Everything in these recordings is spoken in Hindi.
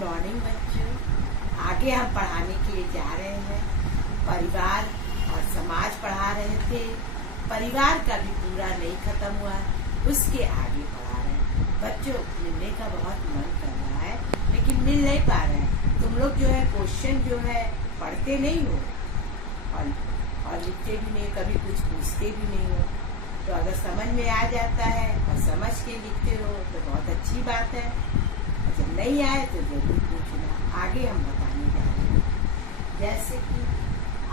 मॉर्निंग बच्चों। आगे हम पढ़ाने के लिए जा रहे हैं। परिवार और समाज पढ़ा रहे थे। परिवार का भी पूरा नहीं खत्म हुआ, उसके आगे पढ़ा रहे हैं। बच्चों, मिलने का बहुत मन कर रहा है लेकिन मिल नहीं पा रहे हैं। तुम लोग जो है क्वेश्चन जो है पढ़ते नहीं हो और लिखते भी नहीं, कभी कुछ पूछते भी नहीं हो। तो अगर समझ में आ जाता है और समझ के लिखते हो तो बहुत अच्छी बात है। जब नहीं आए तो जरूर पूछना। आगे हम बताने जा रहे हैं, जैसे कि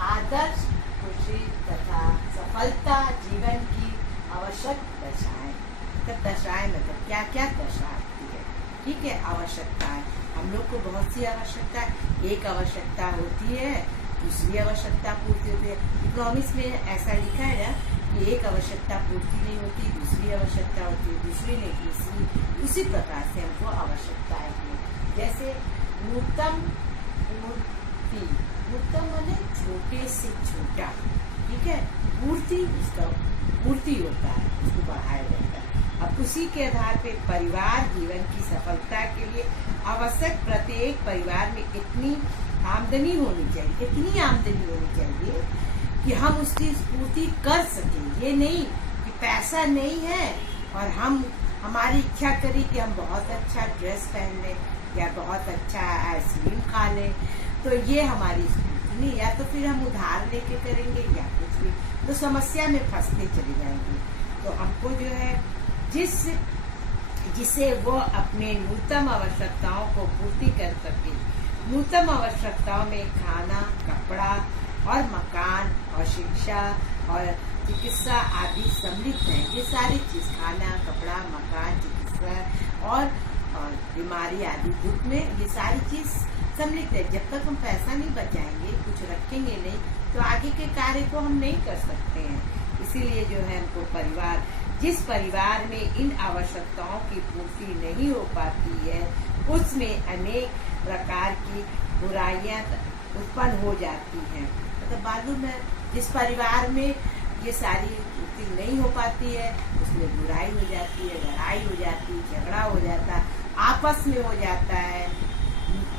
आदर्श, खुशी तथा सफलता जीवन की आवश्यक दशाएं। तो दशाएं मतलब क्या क्या दशा आती है, ठीक है। आवश्यकताएं, हम लोग को बहुत सी आवश्यकता, एक आवश्यकता होती है, दूसरी आवश्यकता पूर्ति होती है। इकोनॉमिक्स में ऐसा लिखा है ना कि एक आवश्यकता पूर्ति नहीं होती, दूसरी आवश्यकता होती है, दूसरी नहीं तीसरी। उसी प्रकार से हमको आवश्यकताएं हैं। जैसे नूतन पूर्ति, नूतन माने छोटे से छोटा, ठीक है। पूर्ति, उसका पूर्ति होता है, उसको बढ़ाया जाता है। अब उसी के आधार पे परिवार जीवन की सफलता के लिए आवश्यक प्रत्येक परिवार में इतनी आमदनी होनी चाहिए, इतनी आमदनी होनी चाहिए कि हम उसकी पूर्ति कर सकें। ये नहीं कि पैसा नहीं है और हमारी इच्छा करी कि हम बहुत अच्छा ड्रेस पहन लें या बहुत अच्छा आइसक्रीम खा लें, तो ये हमारी पूर्ति नहीं। या तो फिर हम उधार लेके करेंगे या कुछ भी, तो समस्या में फंसते चले जाएंगे। तो हमको जो है जिसे वो अपने न्यूनतम आवश्यकताओं को पूर्ति कर सके। न्यूनतम आवश्यकताओं में खाना, कपड़ा और मकान और शिक्षा और चिकित्सा आदि सम्मिलित है। ये सारी चीज, खाना, कपड़ा, मकान, चिकित्सा और बीमारी आदि दुख में ये सारी चीज सम्मिलित है। जब तक हम पैसा नहीं बचाएंगे, कुछ रखेंगे नहीं, तो आगे के कार्य को हम नहीं कर सकते हैं। इसीलिए जो है हमको परिवार, जिस परिवार में इन आवश्यकताओं की पूर्ति नहीं हो पाती है, उसमें अनेक प्रकार की बुराइयां उत्पन्न हो जाती हैं। मतलब मालूम है, जिस परिवार में ये सारी पूर्ति नहीं हो पाती है, उसमें बुराई हो जाती है, लड़ाई हो जाती है, झगड़ा हो जाता है, आपस में हो जाता है,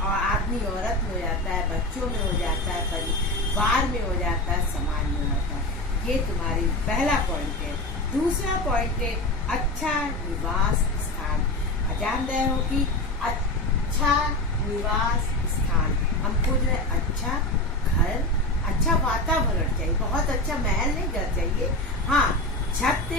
और आदमी औरत में हो जाता है, बच्चों में हो जाता है, परिवार में हो जाता है, समाज में हो जाता है। ये तुम्हारी पहला पॉइंट है। दूसरा पॉइंट है अच्छा निवास स्थान। जान रहे हो कि अच्छा निवास स्थान, हमको जो है अच्छा घर, अच्छा वातावरण चाहिए। बहुत अच्छा महल नहीं घर चाहिए, हाँ छत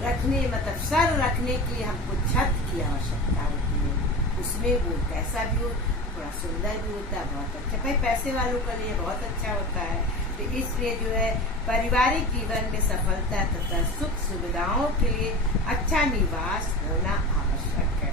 रखने, मतलब सर रखने की हमको छत की आवश्यकता होती है। उसमें वो कैसा भी हो, थोड़ा सुंदर भी होता है, बहुत अच्छा। भाई पैसे वालों के लिए बहुत अच्छा होता है। तो इसलिए जो है पारिवारिक जीवन में सफलता तथा सुख सुविधाओं के लिए अच्छा निवास होना आवश्यक है।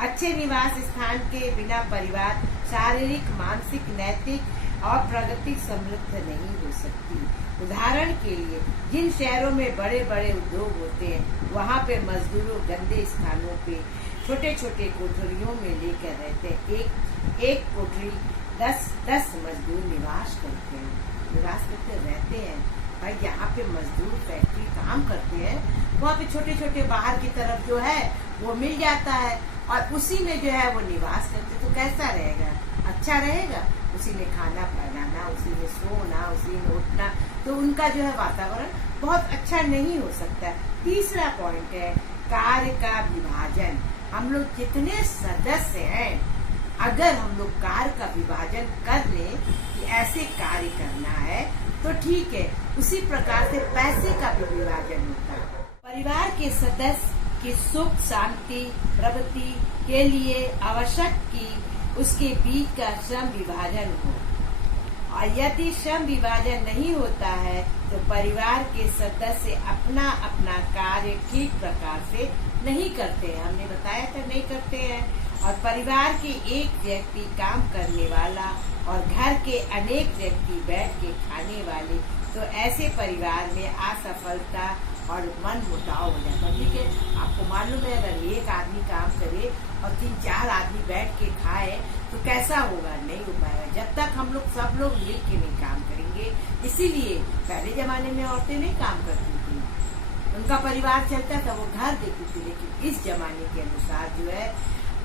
अच्छे निवास स्थान के बिना परिवार शारीरिक, मानसिक, नैतिक और प्रगति समृद्ध नहीं हो सकती। उदाहरण के लिए जिन शहरों में बड़े बड़े उद्योग होते हैं, वहाँ पे मजदूरों गंदे स्थानों पे छोटे छोटे कोठरियों में लेकर रहते हैं। एक कोठरी 10 मजदूर निवास करते रहते हैं। भाई यहाँ पे मजदूर फैक्ट्री काम करते हैं, वहाँ पे छोटे छोटे बाहर की तरफ जो है वो मिल जाता है और उसी में जो है वो निवास करते, तो कैसा रहेगा? अच्छा रहेगा। उसी में खाना बनाना, उसी में सोना, उसी में उठना, तो उनका जो है वातावरण बहुत अच्छा नहीं हो सकता। तीसरा पॉइंट है कार्य का विभाजन। हम लोग जितने सदस्य हैं, अगर हम लोग कार्य का विभाजन कर ले कि ऐसे कार्य करना है तो ठीक है, उसी प्रकार से पैसे का भी विभाजन होता है। परिवार के सदस्य की सुख, शांति, प्रगति के लिए आवश्यक कि उसके बीच का श्रम विभाजन हो, और यदि श्रम विभाजन नहीं होता है तो परिवार के सदस्य अपना अपना कार्य ठीक प्रकार से नहीं करते हैं। हमने बताया था नहीं करते हैं। और परिवार के एक व्यक्ति काम करने वाला और घर के अनेक व्यक्ति बैठ के खाने वाले, तो ऐसे परिवार में असफलता और मन मुटाव हो जाता है। ठीक है, आपको मालूम है अगर एक आदमी काम करे और 3-4 आदमी बैठ के खाए तो कैसा होगा? नहीं हो पाएगा। जब तक हम लोग सब लोग मिल के नहीं काम करेंगे। इसीलिए पहले जमाने में औरतें नहीं काम करती थी, उनका परिवार चलता था, वो घर देखती थी। लेकिन इस जमाने के अनुसार जो है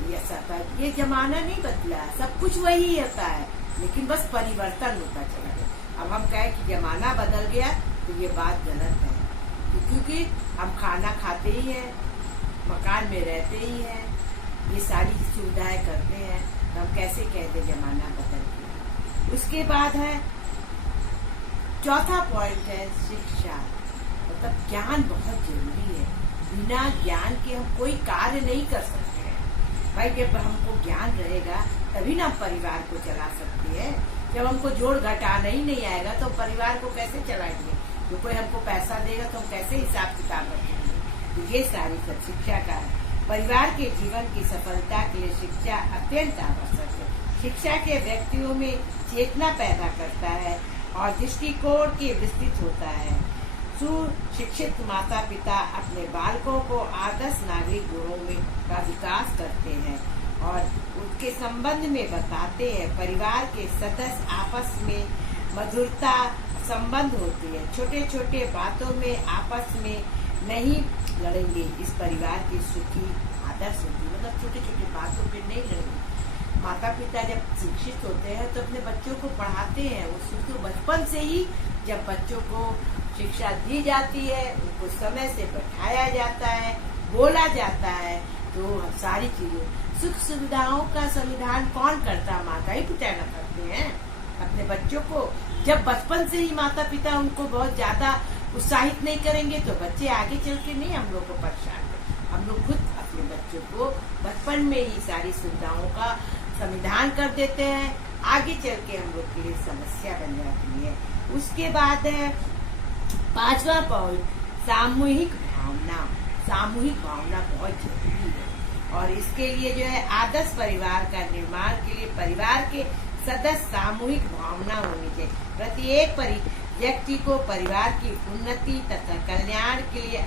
ये जमाना नहीं बदला, सब कुछ वही होता है, लेकिन बस परिवर्तन होता चला गया। अब हम कहें कि जमाना बदल गया तो ये बात गलत है, क्योंकि हम खाना खाते ही है, मकान में रहते ही है, ये सारी सुविधाएं करते हैं, तो हम कैसे कहते जमाना बदल गया। उसके बाद है चौथा पॉइंट है शिक्षा, मतलब ज्ञान बहुत जरूरी है। बिना ज्ञान के हम कोई कार्य नहीं कर सकते हैं। भाई जब हमको ज्ञान रहेगा तभी ना हम परिवार को चला सकते हैं। जब हमको जोड़ घटाना ही नहीं आएगा तो परिवार को कैसे चलाएंगे? तो कोई हमको पैसा देगा तो हम कैसे हिसाब किताब रखेंगे? तो ये सारी सब शिक्षा का है। परिवार के जीवन की सफलता के लिए शिक्षा अत्यंत आवश्यक है। शिक्षा के व्यक्तियों में चेतना पैदा करता है और दृष्टिकोण के विस्तृत होता है। सुशिक्षित माता पिता अपने बालकों को आदर्श नागरिक गुणों में का विकास करते हैं और उसके संबंध में बताते हैं। परिवार के सदस्य आपस में मधुरता संबंध होती है। छोटे छोटे बातों में आपस में नहीं लड़ेंगे। इस परिवार की सुखी आदर्श होती है, मतलब छोटे छोटे बातों पे नहीं लड़ेंगे। माता पिता जब शिक्षित होते हैं तो अपने बच्चों को पढ़ाते हैं। उसको बचपन से ही जब बच्चों को शिक्षा दी जाती है, उनको समय से बैठाया जाता है, बोला जाता है, तो सारी चीजें सुख सुविधाओं का संविधान कौन करता? माता ही पिता न करते हैं अपने बच्चों को। जब बचपन से ही माता पिता उनको बहुत ज्यादा उत्साहित नहीं करेंगे तो बच्चे आगे चल के नहीं हम लोग को परेशान करेंगे। हम लोग खुद अपने बच्चों को बचपन में ही सारी सुविधाओं का संविधान कर देते हैं, आगे चल के हम लोग के लिए समस्या बन जाती है। उसके बाद है पांचवा पॉइंट सामूहिक भावना। सामूहिक भावना बहुत जरूरी है और इसके लिए जो है आदर्श परिवार का निर्माण के लिए परिवार के सदस्य सामूहिक भावना होनी चाहिए। प्रत्येक व्यक्ति को परिवार की उन्नति तथा कल्याण के लिए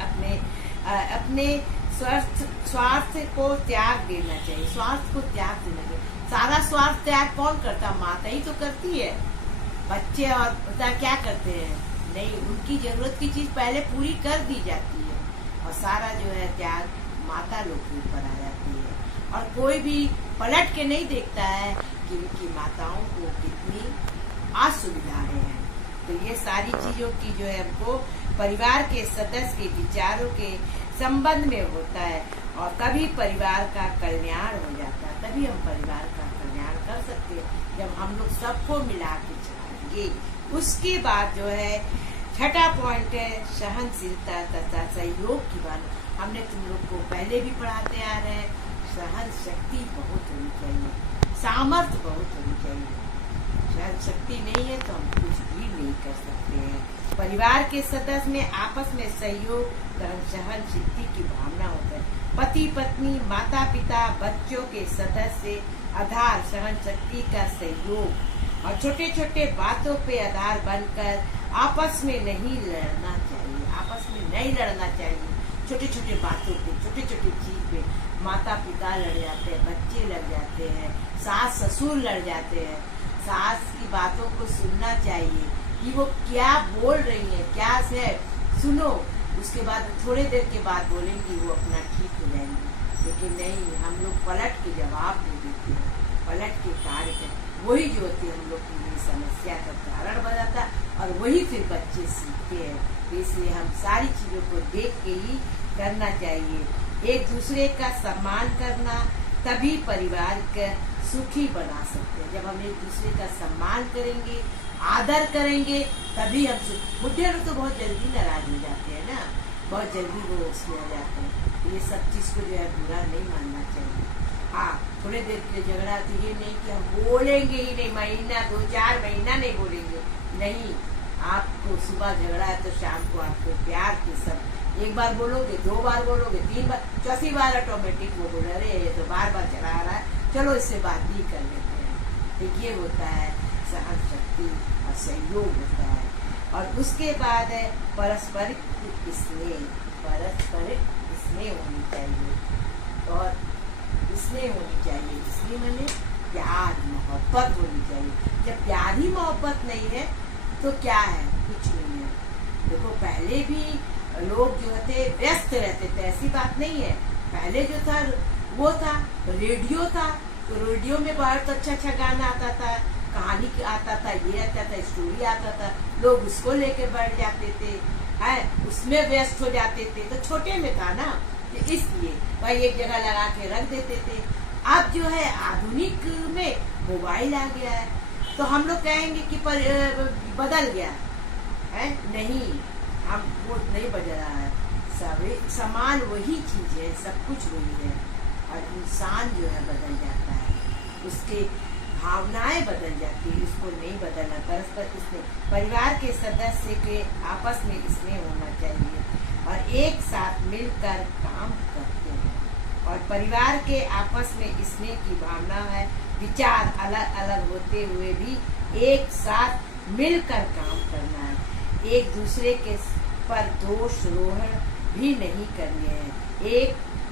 अपने स्वार्थ को त्याग देना चाहिए। स्वार्थ को त्याग देना चाहिए। सारा स्वार्थ त्याग कौन करता? माता ही तो करती है। बच्चे और पिता क्या करते हैं? नहीं, उनकी जरूरत की चीज पहले पूरी कर दी जाती है और सारा जो है त्याग माता लोग के ऊपर आ जाती है। और कोई भी पलट के नहीं देखता है कि उनकी माताओं को कितनी असुविधाएं हैं। तो ये सारी चीजों की जो है हमको परिवार के सदस्य के विचारों के संबंध में होता है और तभी परिवार का कल्याण हो जाता है। तभी हम परिवार का कल्याण कर सकते हैं जब हम लोग सबको मिला के चलाएंगे। उसके बाद जो है छठा पॉइंट है सहनशीलता तथा सहयोग की बात। हमने तुम लोग को पहले भी पढ़ाते आ रहे हैं, सहन शक्ति बहुत होनी चाहिए, सामर्थ्य बहुत होनी चाहिए। सहन शक्ति नहीं है तो हम कुछ भी नहीं कर सकते हैं। परिवार के सदस्य में आपस में सहयोग तथा सहन शक्ति की भावना होता है। पति पत्नी माता पिता बच्चों के सदस्य आधार सहन शक्ति का सहयोग और छोटे छोटे बातों पे आधार बनकर आपस में नहीं लड़ना चाहिए। आपस में नहीं लड़ना चाहिए। छोटे छोटे बातों पे, छोटे छोटे चीज पे माता पिता लड़ जाते हैं, बच्चे लड़ जाते हैं, सास ससुर लड़ जाते हैं। सास की बातों को सुनना चाहिए कि वो क्या बोल रही है, क्या है, सुनो। उसके बाद थोड़े देर के बाद बोलेंगी, वो अपना ठीक हो जाएंगी। लेकिन नहीं, हम लोग पलट के जवाब दे देते हैं, पलट के कार्य करते। वही जो होती है हम लोग की लिए समस्या का कारण बनाता और वही फिर बच्चे सीखते हैं। इसलिए हम सारी चीजों को देख के ही करना चाहिए। एक दूसरे का सम्मान करना तभी परिवार का सुखी बना सकते हैं। जब हम एक दूसरे का सम्मान करेंगे, आदर करेंगे, तभी हम बुढ़े लोग तो बहुत जल्दी नाराज हो जाते हैं ना, बहुत जल्दी वो उसमें आ जाते हैं। ये सब चीज को जो है बुरा नहीं मानना चाहिए। हाँ, थोड़े देर के झगड़ा तो ये नहीं कि हम बोलेंगे ही नहीं, महीना 2-4 महीना नहीं बोलेंगे, नहीं। आपको सुबह झगड़ा है तो शाम को आपको प्यार के सब एक बार बोलोगे, 2 बार बोलोगे, 3 बार, चौथी बार ऑटोमेटिक वो बोले अरे ये तो बार बार चला रहा है, चलो इससे बात ही कर लेते हैं। तो ये होता है सहन शक्ति और सहयोग होता है। और उसके बाद है पारस्परिक स्नेह। पारस्परिक स्नेह होनी चाहिए और स्नेह होनी चाहिए। स्नेह मैंने प्यार मोहब्बत होनी चाहिए। जब प्यार ही मोहब्बत नहीं है तो क्या है? कुछ नहीं है। देखो पहले भी लोग जो थे व्यस्त रहते थे, ऐसी बात नहीं है। पहले जो था वो था, रेडियो था, तो रेडियो में बहुत अच्छा अच्छा गाना आता था, कहानी आता था, ये आता था, स्टोरी आता था, लोग उसको लेके बैठ जाते थे, है उसमें व्यस्त हो जाते थे। तो छोटे में था ना, तो इसलिए भाई एक जगह लगा के रख देते थे। अब जो है आधुनिक में मोबाइल आ गया है, तो हम लोग कहेंगे कि बदल गया है, नहीं, हम वो नहीं बदल रहा है, सभी समान वही चीज है, सब कुछ वही है। और इंसान जो है बदल जाता है, उसके भावनाएं बदल जाती है, उसको नहीं बदलना। परस्पर स्नेह, परिवार के सदस्य के आपस में स्नेह होना चाहिए और एक साथ मिलकर काम करते हैं। और परिवार के आपस में स्नेह की भावना है, विचार अलग अलग होते हुए भी एक साथ मिलकर काम करना है, एक दूसरे के पर दोष रोहण भी नहीं करने हैं,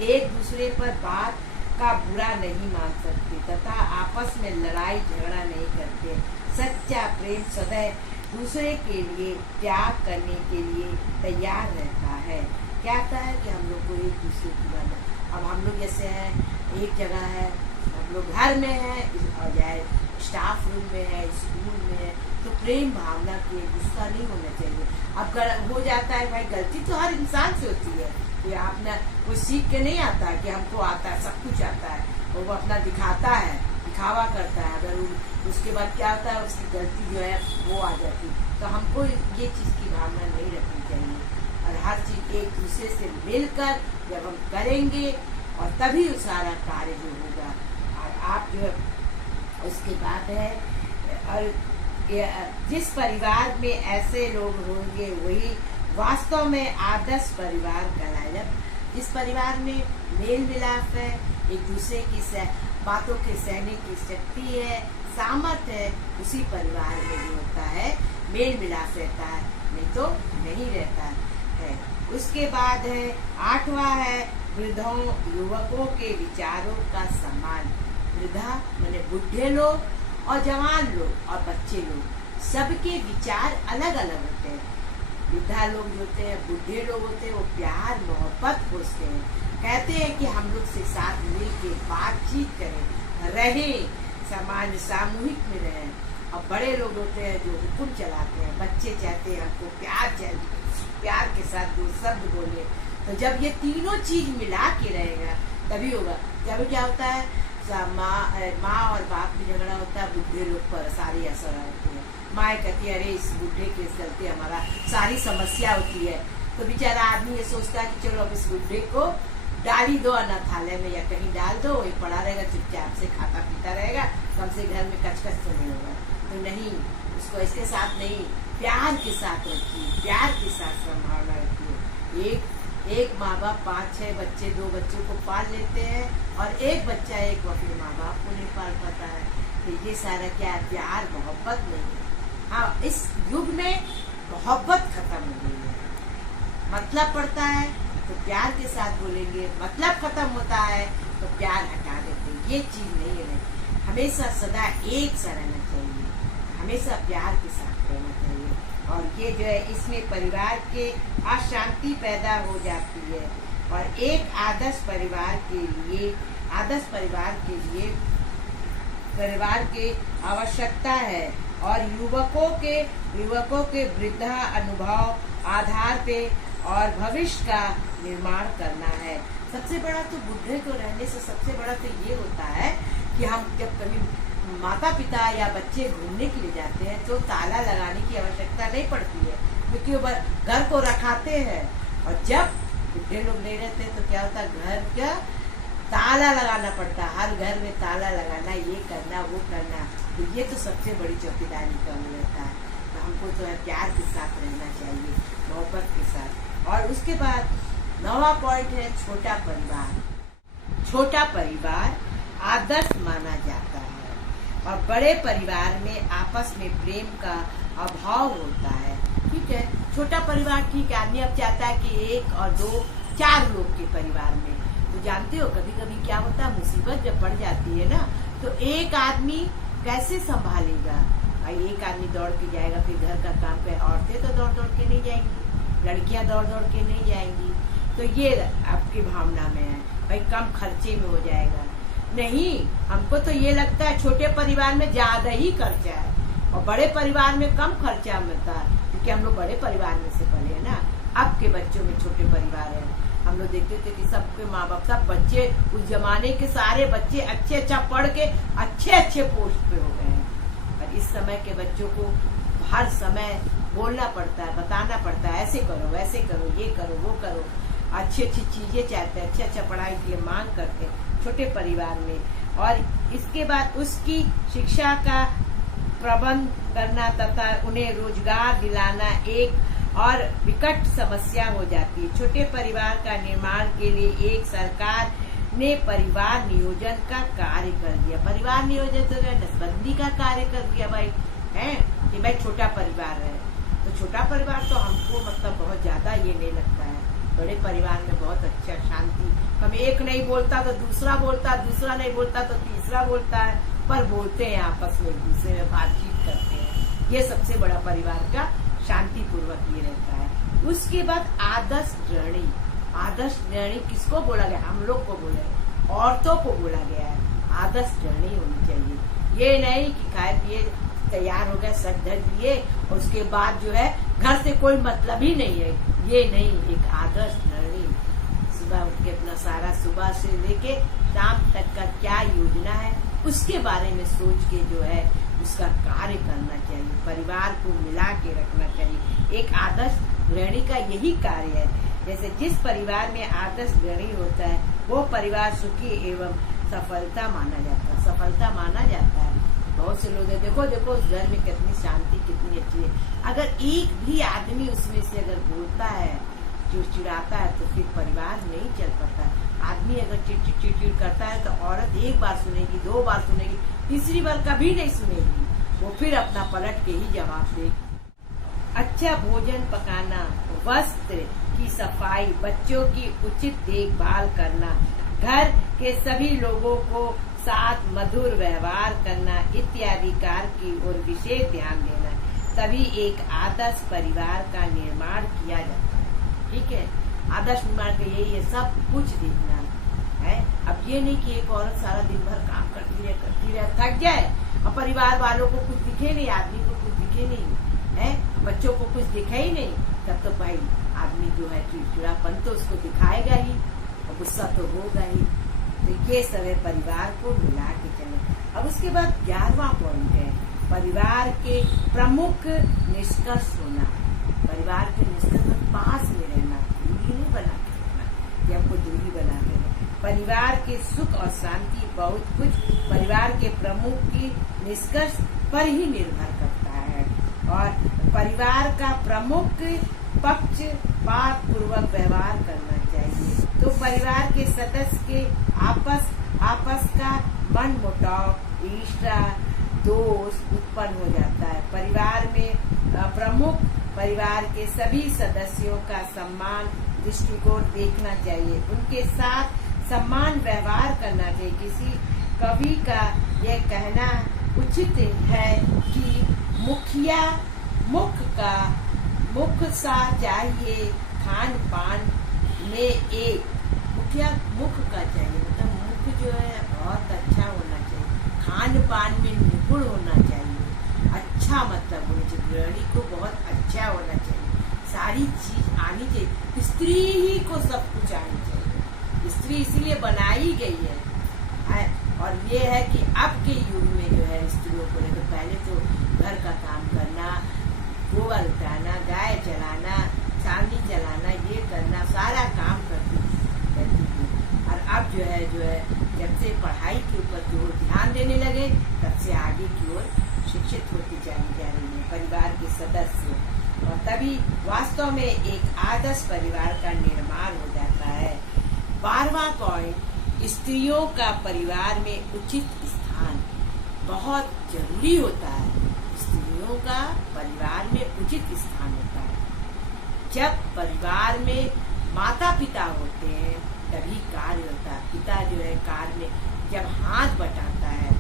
एक दूसरे पर बात का बुरा नहीं मान सकते तथा आपस में लड़ाई झगड़ा नहीं करते। सच्चा प्रेम सदैव दूसरे के लिए त्याग करने के लिए तैयार रहता है। क्या होता है कि हम लोग को एक दूसरे की बात, अब हम लोग जैसे हैं, एक जगह है, हम लोग घर में है और चाहे स्टाफ रूम में है, स्कूल में है, तो प्रेम भावना की गुस्सा नहीं होना चाहिए। अब हो जाता है भाई, गलती तो हर इंसान से होती है, ये आपने कोई सीख के नहीं आता है कि हमको आता है, सब कुछ आता है, और वो अपना दिखाता है, दिखावा करता है। अगर उसके बाद क्या होता है, उसकी गलती जो है वो आ जाती है। तो हमको ये चीज की भावना नहीं रखनी चाहिए, और हर चीज एक दूसरे से मिलकर जब हम करेंगे और तभी सारा कार्य जो होगा। और आप जो है उसके बाद है, और जिस परिवार में ऐसे लोग होंगे वही वास्तव में आदर्श परिवार कहलाएगा। जिस परिवार में मेल मिलाप है, एक दूसरे की बातों के सहने की शक्ति है, सामर्थ्य है, उसी परिवार में जो होता है मेल मिलाप रहता है, नहीं तो नहीं रहता है। उसके बाद है 8वां है वृद्धों युवकों के विचारों का सम्मान। वृद्धा माने बुढ़े लोग और जवान लोग और बच्चे लोग, सबके विचार अलग अलग होते हैं। वृद्धा लोग जो होते हैं, बुढ़े लोग होते हैं, वो प्यार मोहब्बत खोजते हैं, कहते हैं कि हम लोग से साथ मिल के बातचीत करें, रहें, समाज सामूहिक में रहें। और बड़े लोग होते हैं जो हुक्म चलाते हैं, बच्चे चाहते हैं हमको प्यार चाहिए, प्यार के साथ दो शब्द बोले। तो जब ये तीनों चीज मिला के रहेगा तभी होगा। जब क्या होता है, माँ और बाप में झगड़ा होता है, बुढ़े लोग पर सारी असर होती है। माँ कहती है अरे इस बुढ़े के चलते हमारा सारी समस्या होती है, तो बेचारा आदमी ये सोचता है कि चलो अब इस बुढ़े को डाल ही दो अनाथालय में, या कहीं डाल दो, वही पड़ा रहेगा, चुपचाप से खाता पीता रहेगा, कम से घर में कचकच तो नहीं होगा। तो नहीं, उसको इसके साथ नहीं, प्यार के साथ रखिए, प्यार के साथ संभावना रखिए। एक माँ बाप 5-6 बच्चे, 2 बच्चों को पाल लेते हैं, और एक बच्चा एक अपने माँ बाप को नहीं पाल पाता है। तो ये सारा क्या, प्यार मोहब्बत नहीं है। हाँ, इस युग में मोहब्बत खत्म हो गई है, मतलब पड़ता है तो प्यार के साथ बोलेंगे, मतलब खत्म होता है तो प्यार हटा देते हैं। ये चीज नहीं है, हमेशा सदा एक सा रहना चाहिए, हमेशा प्यार के साथ रहना चाहिए। और ये जो है, इसमें परिवार के अशांति पैदा हो जाती है। और एक आदर्श परिवार की आवश्यकता है, और युवकों के वृद्धा अनुभव आधार पे और भविष्य का निर्माण करना है। सबसे बड़ा तो बुढ़े को रहने से सबसे बड़ा तो ये होता है कि हम जब कभी माता पिता या बच्चे घूमने के लिए जाते हैं तो ताला लगाने की आवश्यकता नहीं पड़ती है, क्योंकि वो घर को रखाते हैं। और जब बुढ़े लोग नहीं रहते तो क्या होता है, घर का ताला लगाना पड़ता, हर घर में ताला लगाना, ये करना वो करना। तो ये तो सबसे बड़ी चौकीदारी का हो रहता है। तो हमको जो है प्यार के साथ रहना चाहिए, मोहब्बत के साथ। और उसके बाद 9वां पॉइंट है छोटा परिवार। छोटा परिवार आदर्श माना जाता है, और बड़े परिवार में आपस में प्रेम का अभाव होता है। ठीक है, छोटा परिवार ठीक है, आदमी अब चाहता है कि 1 और 2, 4 लोग के परिवार में। तो जानते हो कभी कभी क्या होता है, मुसीबत जब बढ़ जाती है ना, तो एक आदमी कैसे संभालेगा। भाई एक आदमी दौड़ के जाएगा, फिर घर का काम पे, औरतें तो दौड़ दौड़ के नहीं जाएंगी, लड़कियां दौड़ दौड़ के नहीं जाएंगी। तो ये आपकी भावना में है भाई कम खर्चे में हो जाएगा। नहीं, हमको तो ये लगता है छोटे परिवार में ज्यादा ही खर्चा है और बड़े परिवार में कम खर्चा मिलता है, क्योंकि हम लोग बड़े परिवार में से पले है ना। अब के बच्चों में छोटे परिवार है। हम लोग देखते थे कि सबके माँ बाप, सब बच्चे, उस जमाने के सारे बच्चे अच्छा पढ़ के अच्छे पोस्ट पे हो गए हैं। और इस समय के बच्चों को हर समय बोलना पड़ता है, बताना पड़ता है, ऐसे करो वैसे करो, ये करो वो करो, अच्छी चीजें चाहते हैं, अच्छा पढ़ाई के लिए मांग करते हैं छोटे परिवार में। और इसके बाद उसकी शिक्षा का प्रबंध करना तथा उन्हें रोजगार दिलाना एक और विकट समस्या हो जाती है। छोटे परिवार का निर्माण के लिए एक सरकार ने परिवार नियोजन का कार्य कर दिया। परिवार नियोजन तो नसबंदी का कार्य कर दिया भाई, है कि भाई छोटा परिवार है तो छोटा परिवार तो हमको मतलब बहुत ज्यादा ये नहीं लगता है। बड़े परिवार में बहुत अच्छा शांति, हम एक नहीं बोलता तो दूसरा बोलता, दूसरा नहीं बोलता तो तीसरा बोलता है, पर बोलते हैं आपस में, एक दूसरे में बातचीत करते हैं। ये सबसे बड़ा परिवार का शांति पूर्वक ये रहता है। उसके बाद आदर्श गृहिणी। आदर्श गृहिणी किसको बोला गया? हम लोग को बोला गया, औरतों को बोला गया है। आदर्श गृहिणी होनी चाहिए। ये नहीं कि खाए पिए तैयार हो गए, सज धज लिए और उसके बाद जो है घर से कोई मतलब ही नहीं है, ये नहीं। एक आदर्श गृहिणी सुबह उठ के अपना सारा सुबह से लेके शाम तक का क्या योजना है उसके बारे में सोच के जो है उसका कार्य करना चाहिए, परिवार को मिला के रखना चाहिए। एक आदर्श गृहिणी का यही कार्य है। जैसे जिस परिवार में आदर्श गृहिणी होता है वो परिवार सुखी एवं सफलता माना जाता है। बहुत से लोग देखो उस घर में कितनी शांति, कितनी अच्छी है। अगर एक भी आदमी उसमें से अगर बोलता है, चिड़चिड़ाता है, तो फिर परिवार नहीं चल पाता। आदमी अगर चिड़चिड़ करता है तो औरत एक बार सुनेगी, 2 बार सुनेगी, तीसरी बार कभी नहीं सुनेगी, वो फिर अपना पलट के ही जवाब देगी। अच्छा भोजन पकाना, वस्त्र की सफाई, बच्चों की उचित देखभाल करना, घर के सभी लोगों को साथ मधुर व्यवहार करना इत्यादि कार्य की ओर विशेष ध्यान देना, तभी एक आदर्श परिवार का निर्माण किया जाता है। ठीक है, आदर्श निर्माण का यही है, सब कुछ देखना है। अब ये नहीं कि एक औरत सारा दिन भर काम करती रहे थक जाए और परिवार वालों को कुछ दिखे नहीं, आदमी को कुछ दिखे नहीं है, बच्चों को कुछ दिखे ही नहीं, तब तो भाई आदमी जो है चिड़चिड़ापन तो उसको दिखाएगा ही और गुस्सा तो होगा ही। तो ये सब है, परिवार को मिला के चले। अब उसके बाद 11वां पॉइंट है परिवार के प्रमुख निष्कर्ष होना। परिवार के निष्कर्ष में पास में रहना, दूरी नहीं बना के रहना, कि हमको दूरी बना के रहना। परिवार के सुख और शांति बहुत कुछ परिवार के प्रमुख की निष्कर्ष पर ही निर्भर करता है। और परिवार का प्रमुख पक्षपात पूर्वक व्यवहार करना चाहिए। तो परिवार के सदस्य के आपस का मन मुटाव, ईर्ष्या, दोष उत्पन्न हो जाता है। परिवार में प्रमुख परिवार के सभी सदस्यों का सम्मान दृष्टिकोण देखना चाहिए, उनके साथ सम्मान व्यवहार करना चाहिए। किसी कवि का यह कहना उचित है कि मुख सा चाहिए खान पान में एक मुखिया, मुख का चाहिए मतलब मुख जो है बहुत अच्छा होना चाहिए, खान पान में निपुण होना चाहिए, अच्छा मतलब होना चाहिए, गृहिणी को बहुत अच्छा होना चाहिए, सारी चीज आनी चाहिए। स्त्री ही को सब कुछ आनी चाहिए, स्त्री इसीलिए बनाई गई है। और ये है कि अब के युग में जो है स्त्रियों को लेकर पहले तो घर का काम करना, गोबर उठाना, गाय चलाना, छावनी चलाना, ये करना, सारा काम करती थी। और अब जो है जब से पढ़ाई के ऊपर की ओर ध्यान देने लगे तब से आगे की ओर शिक्षित होती चली जा रही है परिवार के सदस्य, और तभी वास्तव में एक आदर्श परिवार का निर्माण हो जाता है। 12वां पॉइंट, स्त्रियों का परिवार में उचित स्थान बहुत जरूरी होता है। स्त्रियों का परिवार में उचित स्थान होता है। जब परिवार में माता पिता होते हैं तभी कार्य होता है। पिता जो है कार्य में जब हाथ बटाता है,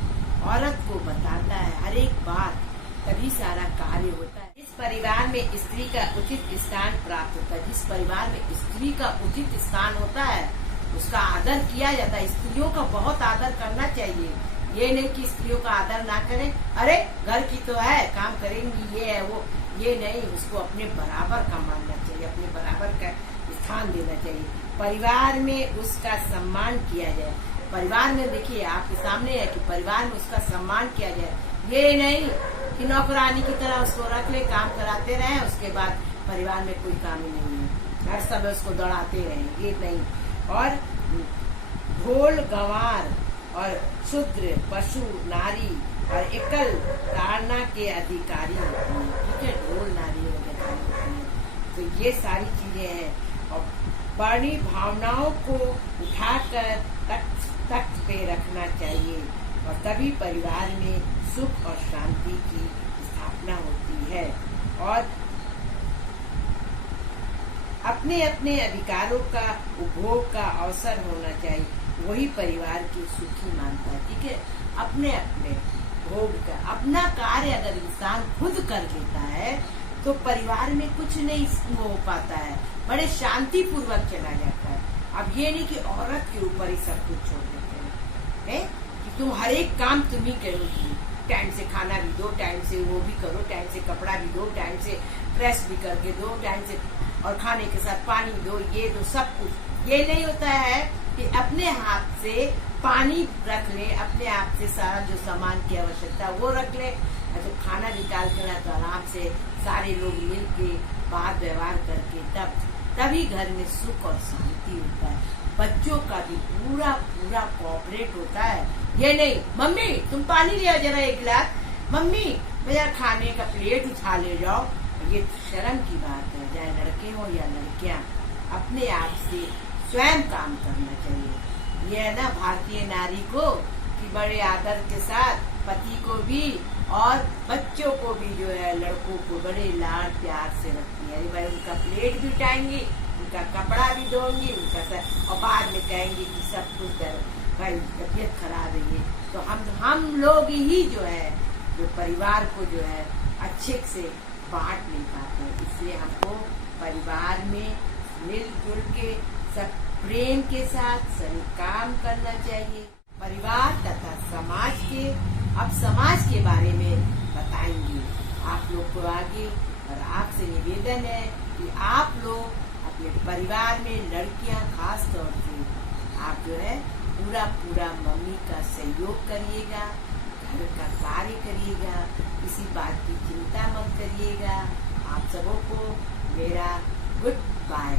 औरत को बताता है हर एक बात, तभी सारा कार्य होता है। इस परिवार में स्त्री का उचित स्थान प्राप्त होता है। जिस परिवार में स्त्री का उचित स्थान होता है उसका आदर किया जाता है। स्त्रियों का बहुत आदर करना चाहिए। ये नहीं कि स्त्रियों का आदर ना करें, अरे घर की तो है, काम करेंगी, ये है वो, ये नहीं। उसको अपने बराबर का मानना चाहिए, अपने बराबर का स्थान देना चाहिए। परिवार में उसका सम्मान किया जाए। परिवार में देखिए आपके सामने है कि परिवार में उसका सम्मान किया जाए। ये नहीं कि नौकरानी की तरह उसको रख ले, काम कराते रहे, उसके बाद परिवार में कोई काम ही नहीं है, हर समय उसको दौड़ाते रहे, ये नहीं। और ढोल गंवार और शूद्र, पशु, नारी और एकल ताड़ना के अधिकारी होते हैं, ठीक है, ढोल नारी अधिकारी होते हैं। तो ये सारी चीजें हैं। और बड़ी भावनाओं को उठाकर तख्त पे रखना चाहिए और तभी परिवार में सुख और शांति की स्थापना होती है। और अपने अपने अधिकारों का उपभोग का अवसर होना चाहिए, वही परिवार की सुखी मानता है, ठीक है। अपने अपने भोग का अपना कार्य अगर इंसान खुद कर लेता है तो परिवार में कुछ नहीं हो पाता है, बड़े शांति पूर्वक चला जाता है। अब ये नहीं कि औरत के ऊपर ही सब कुछ छोड़ देते हैं कि तुम हर एक काम तुम ही करोगी, टाइम से खाना भी दो, टाइम से वो भी करो, टाइम से कपड़ा भी दो, टाइम से प्रेस भी करके दो, टाइम से और खाने के साथ पानी दो, ये दो, सब कुछ। ये नहीं होता है कि अपने हाथ से पानी रख ले, अपने आप से सारा जो सामान की आवश्यकता वो रख ले, तो खाना निकाल कर तो आराम से सारे लोग मिल के बात व्यवहार करके तभी घर में सुख और शांति होता है। बच्चों का भी पूरा पूरा कोऑपरेट होता है। ये नहीं मम्मी तुम पानी ले आओ जरा एक गिलास, मम्मी मेरा खाने का प्लेट उठा ले जाओ, ये शर्म की बात है। चाहे लड़के हो या लड़कियां, अपने आप से स्वयं काम करना चाहिए। ये है ना भारतीय नारी को कि बड़े आदर के साथ पति को भी और बच्चों को भी जो है लड़कों को बड़े लाड प्यार से रखती है। भाई उनका प्लेट भी उठाएंगी, उनका कपड़ा भी धोएंगी, उनका और बाद में कहेंगे कि सब कुछ भाई तबीयत खराब है। तो हम लोग ही जो है जो परिवार को जो है अच्छे से बांट नहीं पाते, इसलिए हमको परिवार में मिलजुल के सब प्रेम के साथ सभी काम करना चाहिए। परिवार तथा समाज के अब समाज के बारे में बताएंगे आप लोग को आगे। और आपसे निवेदन है कि आप लोग अपने परिवार में लड़कियां खास तौर से आप जो है पूरा पूरा मम्मी का सहयोग करिएगा, घर का कार्य करिएगा, किसी बात की चिंता मत करिएगा। आप सबों को मेरा गुड बाय।